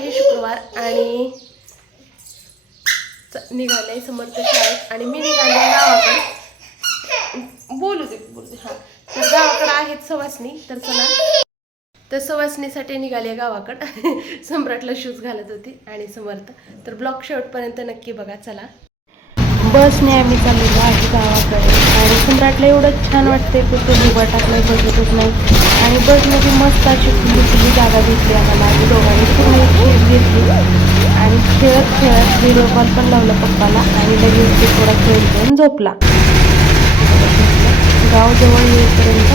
आहे शुक्रवार आणि निघाले समर्थ शाळेत आणि मी निघाले गावाकडे. बोलू दे बोलू दे हा. तर गावाकडे आहेत सवासणी तर चला. तर सवासणीसाठी निघाले गावाकडं. सम्राटला शूज घालत होती आणि समर्थ. तर ब्लॉक शेवटपर्यंत नक्की बघा चला. बसने आम्ही चाललेलो आहे गावाकडे. आणि सम्राटला एवढं छान वाटते की तो उभा टाकलाय बघतच नाही. आणि बसमध्ये मस्त अशी खुली खुली जागा भेटली आम्हाला. आम्ही दोघांनी पूर्ण खेळ घेतली. आणि खेळत खेळत व्हिडिओ कॉल पण लावला पप्पाला आणि लगेच ते थोडा खेळ घेऊन झोपला. गाव जवळ येईपर्यंत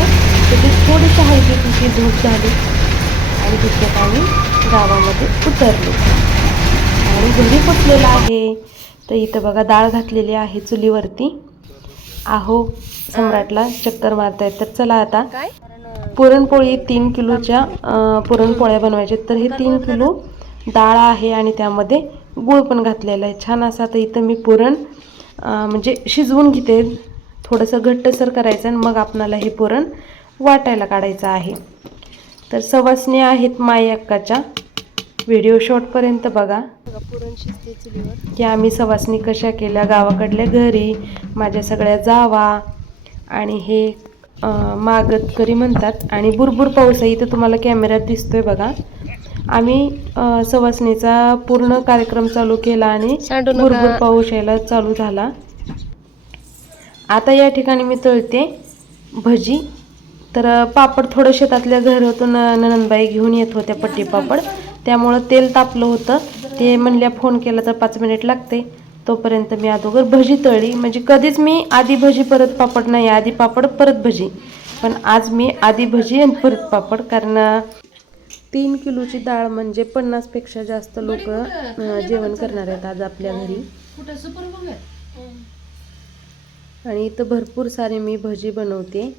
तिथे थोडीशी हलकी धूप झाली. आणि तिथे आम्ही गावामध्ये उतरलो. आणि घरी पोचलेलं आहे. तर इथं बघा डाळ घातलेली आहे चुलीवरती. आहो सम्राटला चक्कर मारतायत. तर चला आता. पुरणपोळी तीन किलोच्या पुरणपोळ्या बनवायच्या. तर हे तीन किलो डाळ आहे आणि त्यामध्ये गूळ पण घातलेला आहे. छान असा तर इथं मी पुरण म्हणजे शिजवून घेते. थोडंसं घट्टसर करायचं आणि मग आपणाला हे पुरण वाटायला काढायचं आहे. तर सवासणी आहेत माई अक्काच्या. व्हिडिओ शॉर्टपर्यंत बघा. पुरण शिजते चुलीवर. की आम्ही सवासणी कशा केल्या गावाकडल्या घरी माझ्या सगळ्या जावा आणि हे मागतकरी म्हणतात. आणि बुरबुर पाऊस आहे इथं तुम्हाला कॅमेऱ्यात दिसतोय बघा. आम्ही सवासणीचा पूर्ण कार्यक्रम चालू केला आणि बुरबुर पाऊस यायला चालू झाला. आता या ठिकाणी मी तळते भजी. तर पापड थोडं शेतातल्या घरातून ननंदबाई घेऊन येत होत्या पट्टी पापड. त्यामुळं तेल तापलं होतं. ते म्हणल्या फोन केला तर पाच मिनिट लागते. तोपर्यंत मी अगोदर भजी तळली. म्हणजे कधीच मी आधी भजी परत पापड नाही. आधी पापड परत भजी. पण आज मी आधी भजी आणि परत पापड. कारण तीन किलोची डाळ म्हणजे पन्नासपेक्षा जास्त लोक जेवण करणार आहेत आज आपल्या घरी. आणि इथं भरपूर सारे मी भजी बनवते.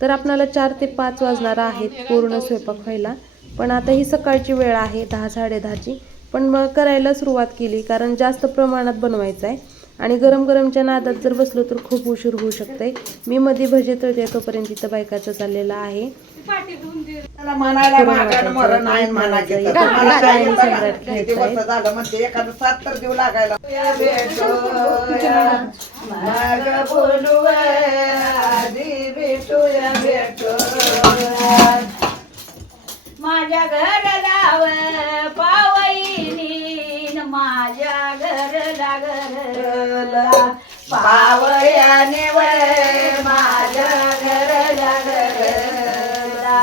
तर आपणाला चार ते पाच वाजणार आहेत पूर्ण स्वयंपाक व्हायला. पण आता ही सकाळची वेळ आहे दहा साडेदहाची. पण मग करायला सुरुवात केली कारण जास्त प्रमाणात बनवायचं आहे. आणि गरम गरमच्या नादात जर बसलो तर खूप उशीर होऊ शकते मी मध्ये भजी तळते तोपर्यंत इथं बायकाचं चाललेलं आहे. माझ्या घर लाव पावईनी न माझ्या घरला घरला पावयाने वय माझ्या घरला. घरला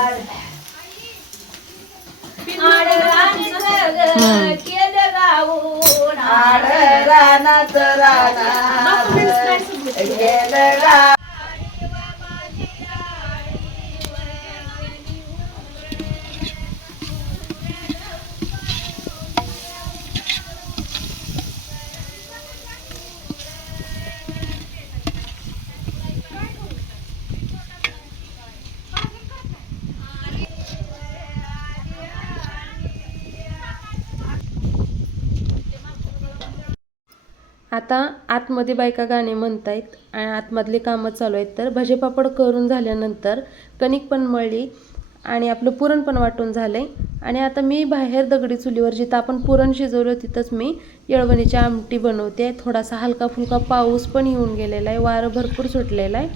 आडरांचं केलं गाऊन आड रानात रानात गेलं आता आतमध्ये बायका गाणे म्हणतायत आणि आतमधले कामं चालू आहेत तर भजेपापड करून झाल्यानंतर कणिक पण मळली आणि आपलं पुरण पण वाटून झालं आहे आणि आता मी बाहेर दगडी चुलीवर जिथं आपण पुरण शिजवलं तिथंच मी येळवणीची आमटी बनवते. थोडासा हलका फुलका पाऊस पण येऊन गेलेला आहे वारं भरपूर सुटलेलं आहे.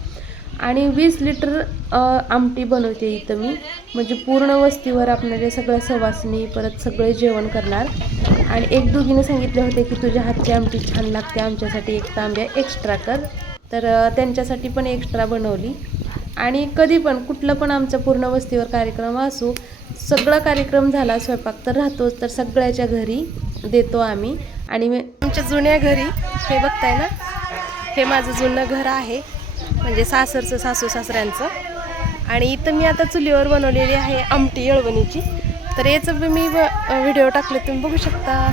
आणि वीस लिटर आमटी बनवते इथं मी. म्हणजे पूर्ण वस्तीवर आपल्याला सगळ्या सवासणी परत सगळे जेवण करणार. आणि एक दोघीने सांगितले होते की तुझ्या हातची आमटी छान लागते आमच्यासाठी एक तांब्या एक्स्ट्रा कर. तर त्यांच्यासाठी पण एक्स्ट्रा बनवली. आणि कधी पण कुठलं पण आमचा पूर्ण वस्तीवर कार्यक्रम असू सगळा कार्यक्रम झाला स्वयंपाक तर राहतोच तर सगळ्याच्या घरी देतो आम्ही. आणि आमच्या जुन्या घरी हे बघताय ना हे माझं जुनं घर आहे. म्हणजे सासरचं सासू सासऱ्यांचं. आणि इथं मी आता चुलीवर बनवलेली आहे आमटी येळवणीची. तर याचं मी व्हिडिओ टाकले तुम्ही बघू शकता.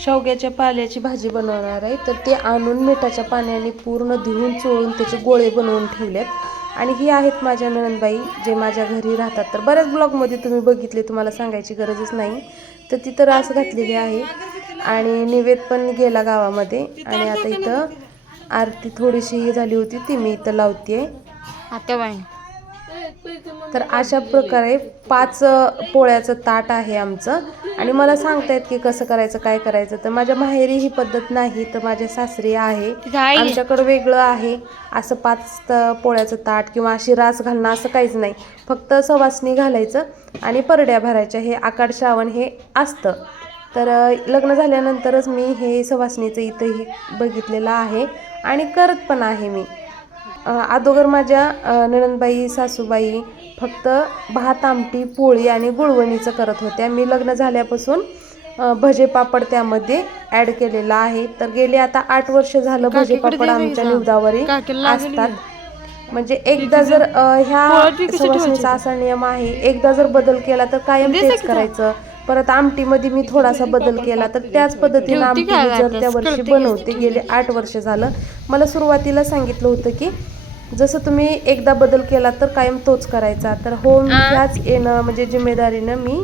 शेवग्याच्या पाल्याची भाजी बनवणार आहे. तर ते आणून मिठाच्या पाण्याने पूर्ण धुवून चोळून त्याचे गोळे बनवून ठेवलेत. आणि ही आहेत माझ्या नणनबाई जे माझ्या घरी राहतात. तर बऱ्याच ब्लॉगमध्ये तुम्ही बघितले तुम्हाला सांगायची गरजच नाही. तर ती तर असं घातलेली आहे. आणि निवेद पण गेला गावामध्ये. आणि आता इथं आरती थोडीशी झाली होती ती मी इथं लावते तर अशा प्रकारे पाच पोळ्याचं ताट आहे आमचं. आणि मला सांगतायत की कसं करायचं काय करायचं. तर माझ्या माहेरी ही पद्धत नाही तर माझ्या सासरी आहे. आमच्याकडं वेगळं आहे. असं पाच पोळ्याचं ताट किंवा अशी रास घालणं असं काहीच नाही. फक्त सवासणी घालायचं आणि परड्या भरायच्या. हे आकाड श्रावण हे असतं. तर लग्न झाल्यानंतरच मी हे सवासणीचं इथंही बघितलेलं आहे. आणि करत पण आहे मी. अगोदर माझ्या नणंदबाई सासूबाई फक्त भात आमटी पोळी आणि गुळवणीचं करत होत्या. मी लग्न झाल्यापासून भजे पापड त्यामध्ये ॲड केलेला आहे. तर गेले आता आठ वर्ष झालं भजे पापड आमच्या निवदावरी असतात. म्हणजे एकदा जर ह्या सवासणीचा असा नियम आहे एकदा जर बदल केला तर कायम तेच करायचं. परत आमटीमध्ये मी थोडासा बदल केला तर त्याच पद्धतीने आमटी मी जर त्या वर्षी बनवते गेले आठ वर्ष झालं. मला सुरुवातीला सांगितलं होतं की जसं तुम्ही एकदा बदल केला तर कायम तोच करायचा. तर हो मी ह्याच येणं म्हणजे जिम्मेदारीनं मी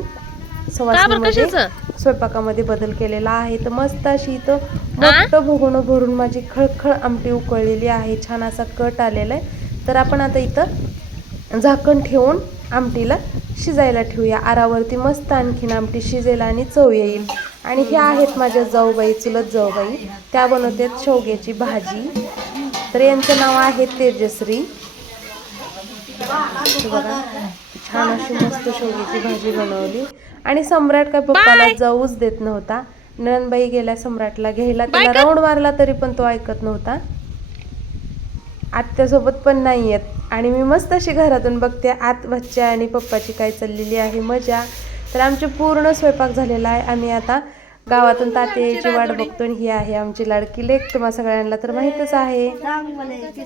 सवासणीमध्ये स्वयंपाकामध्ये बदल केलेला आहे. तर मस्त अशी इथं मोठं भुगणं भरून माझी खळखळ आमटी उकळलेली आहे. छान असा कट आलेला आहे. तर आपण आता इथं झाकण ठेवून आमटीला शिजायला ठेवूया. आरावरती मस्त आणखीन आमटी शिजेल आणि चव येईल. आणि ह्या आहेत माझ्या जाऊबाई चुलत जाऊबाई. त्या बनवतात शेवग्याची भाजी. तर यांचं नाव आहे तेजश्री. बघा छान अशी मस्त शेवग्याची भाजी बनवली. आणि सम्राट काय पप्पाला जाऊच देत नव्हता. नंदबाई गेल्या सम्राटला घ्यायला. त्याला राऊंड मारला तरी पण तो ऐकत नव्हता. आत्यासोबत पण नाही आहेत आणि मी मस्त अशी घरातून बघते आत बच्च्या आणि पप्पाची काय चाललेली आहे मजा. तर आमचे पूर्ण स्वयंपाक झालेला आहे. आम्ही आता गावातून तात्याची वाट बघतो आणि ही आहे आमची लाडकी लेक. तुम्हा सगळ्यांना तर माहीतच आहे.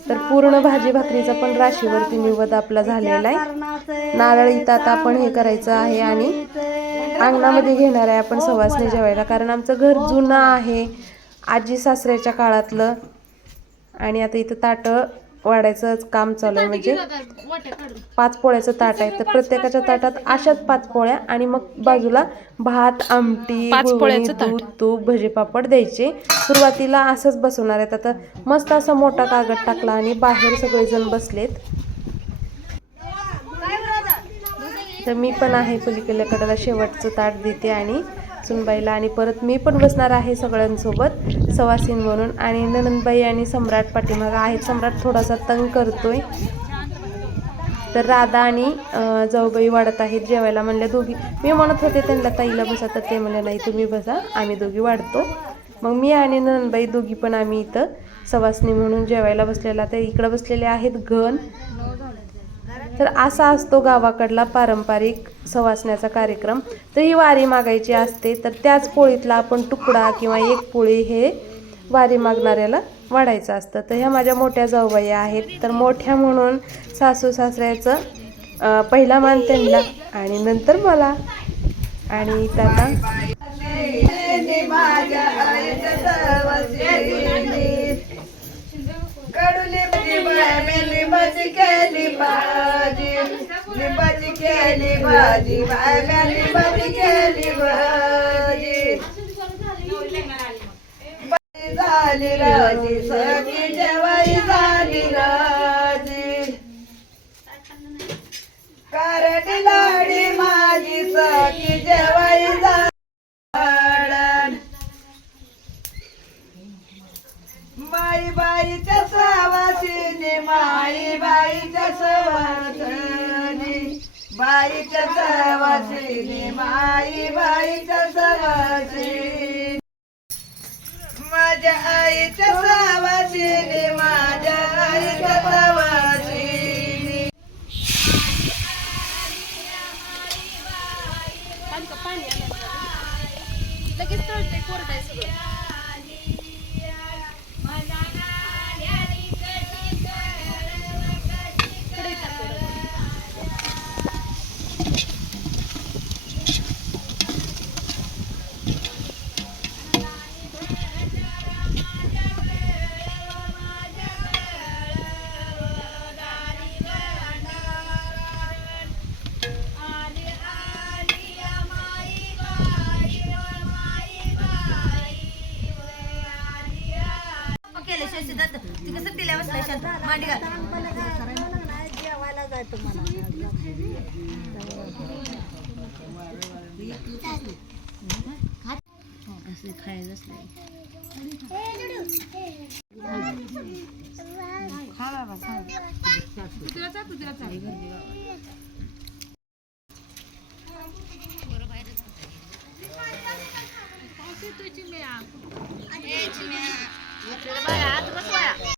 तर पूर्ण भाजी भाकरीचा पण राशीवरती निवद आपला झालेला आहे. नारळ इथं आता आपण हे करायचं आहे आणि अंगणामध्ये घेणार आहे आपण सवासने जेवायला. कारण आमचं घर जुनं आहे. आजी सासऱ्याच्या काळातलं आणि आता इथं ताटं वाढायचं काम चालू आहे म्हणजे पाच पोळ्याचं ताट आहे. तर प्रत्येकाच्या ताटात अशाच पाच पोळ्या आणि मग बाजूला भात आमटी दूध तूप भजे पापड द्यायचे. सुरुवातीला असंच बसवणार आहेत. आता मस्त असा मोठा कागद टाकला आणि बाहेर सगळेजण बसलेत. तर मी पण आहे पलीकडल्या कडेला. शेवटचं ताट देते आणि सुनबाईला आणि परत मी पण बसणार आहे सगळ्यांसोबत. सवासीन म्हणून आणि ननंदबाई आणि सम्राट पाठीमागं आहेत. सम्राट थोडासा तंग करतोय. तर राधा आणि जाऊबाई वाढत आहेत जेवायला म्हणल्या दोघी. मी म्हणत होते त्यांना ताईला बसा. तर ते म्हणले नाही तुम्ही बसा. आम्ही दोघी वाढतो. मग मी आणि ननंदबाई दोघी पण आम्ही इथं सवासनी म्हणून जेवायला बसलेला. तर इकडं बसलेले आहेत घन. तर असा असतो गावाकडला पारंपरिक सवासण्याचा कार्यक्रम. तर ही वारी मागायची असते तर त्याच पोळीतला आपण तुकडा किंवा एक पोळी हे वारी मागणाऱ्याला वाढायचं असतं. तर ह्या माझ्या मोठ्या जाऊबाई आहेत. तर मोठ्या म्हणून सासू सासऱ्याचं पहिला मान त्यांना आणि नंतर मला. आणि इथं आता माझ्या आईच्या सवासिनी. कडुली भाजी बाय मी लिंबाची केली भाजी लिंबाची केली भाजी बाय मी लिंबाची केली भाजी बाई झाली राजी सखी जेवाई झाली राजी. कारडी लाडी माझी सखी जेवाई बाई बाईच्या सवासिनी माई बाईच्या सवासनी बाईच्या सवासिनी माई बाईच्या चल जेवायला जायचं मला असं खायलाच नाही खा बाबा खा तुला चा